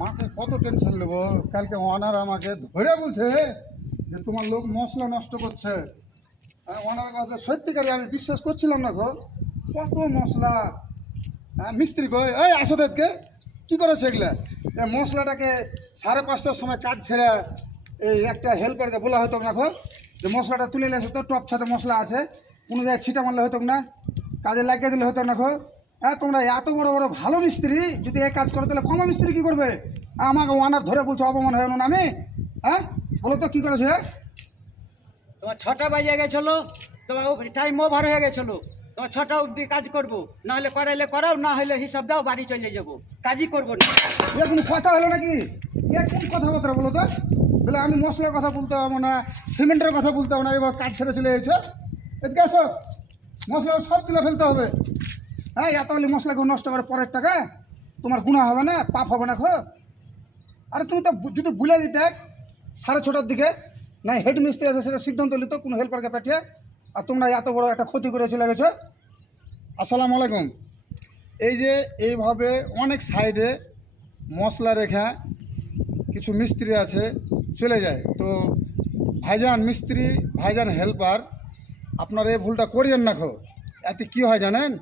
মাথায় কত টেনশন নেবো। কালকে ওনার আমাকে ধরে বলছে যে তোমার লোক মশলা নষ্ট করছে। ওনার কাছে সত্যিকারে আমি বিশ্বাস করছিলাম না গো। কত মশলা। মিস্ত্রি কই এই আসো দেখকে কী করেছে এগুলা। এই মশলাটাকে 5:30টার সময় কাজ ছেড়ে এই একটা হেল্পারকে বলা হতো না গো যে মশলাটা তুলে নিয়ে আসো তো, টপ ছাতে মশলা আছে, কোনো জায়গায় ছিটা মারলে হতো না, কাজে লাগিয়ে দিলে হতো না গো। তোমরা এত বড় বড় ভালো মিস্ত্রি যদি এই কাজ করো তাহলে কম মিস্ত্রি কী করবে? আমাকে ওনার ধরে বলছো অপমান হয়ে না আমি। বলো তো কী করেছে? তোমার 6টা বাজে গেছিলো, তোমার টাইম ওভার হয়ে গেছিলো। তোমার 6টা অবধি কাজ করবো, না হলে করাইলে করাও, না হলে হিসাব দাও, বাড়ি চলে যাবো, কাজই করবো না। এ কোনো কথা হলো নাকি? এ কোন কথাবার্তা বলো তো? বলে আমি মশলার কথা বলতে পারবো না, সিমেন্টের কথা বলতে পারবো না, এবার কাজ ছেড়ে চলে এসেছো। এদিকে আসো, মশলা সব তুলে ফেলতে হবে। এতগুলি মশলা কেউ নষ্ট করে পরের টাকা তোমার গুণা হবে না, পাপ হবে না খো। আরে তুমি তো যদি ভুলে দিতে 6:30টার দিকে, না হেড মিস্ত্রি আছে সেটা সিদ্ধান্ত নিত কোনো হেল্পারকে পাঠিয়ে, আর তোমরা এত বড় একটা ক্ষতি করে চলে গেছো। আসসালামু আলাইকুম। এই যে এইভাবে অনেক সাইডে মশলা রেখা কিছু মিস্ত্রি আছে চলে যায়, তো ভাইজান মিস্ত্রি ভাইজান হেল্পার আপনারা এই ভুলটা করিয়েন না খো। এতে কী হয় জানেন?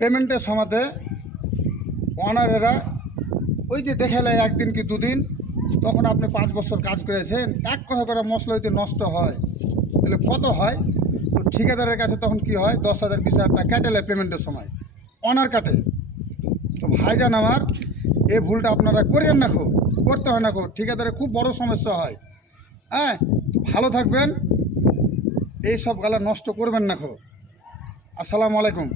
পেমেন্টের সময়তে ওনারেরা ওই যে দেখালে একদিন কি দুদিন, তখন আপনি 5 বছর কাজ করেছেন, এক কথা করে মশলা যদি নষ্ট হয় তাহলে কত হয়? তো ঠিকাদারের কাছে তখন কি হয়, 10,000 20,000 টাকা কেটে নেয় পেমেন্টের সময়, অনার কাটে। তো ভাইজান আমার এই ভুলটা আপনারা করিয়েন না খো, করতে হয় না খো, ঠিকাদারের খুব বড় সমস্যা হয়। তো ভালো থাকবেন, এই সব গালা নষ্ট করবেন না খো। আসসালামু আলাইকুম।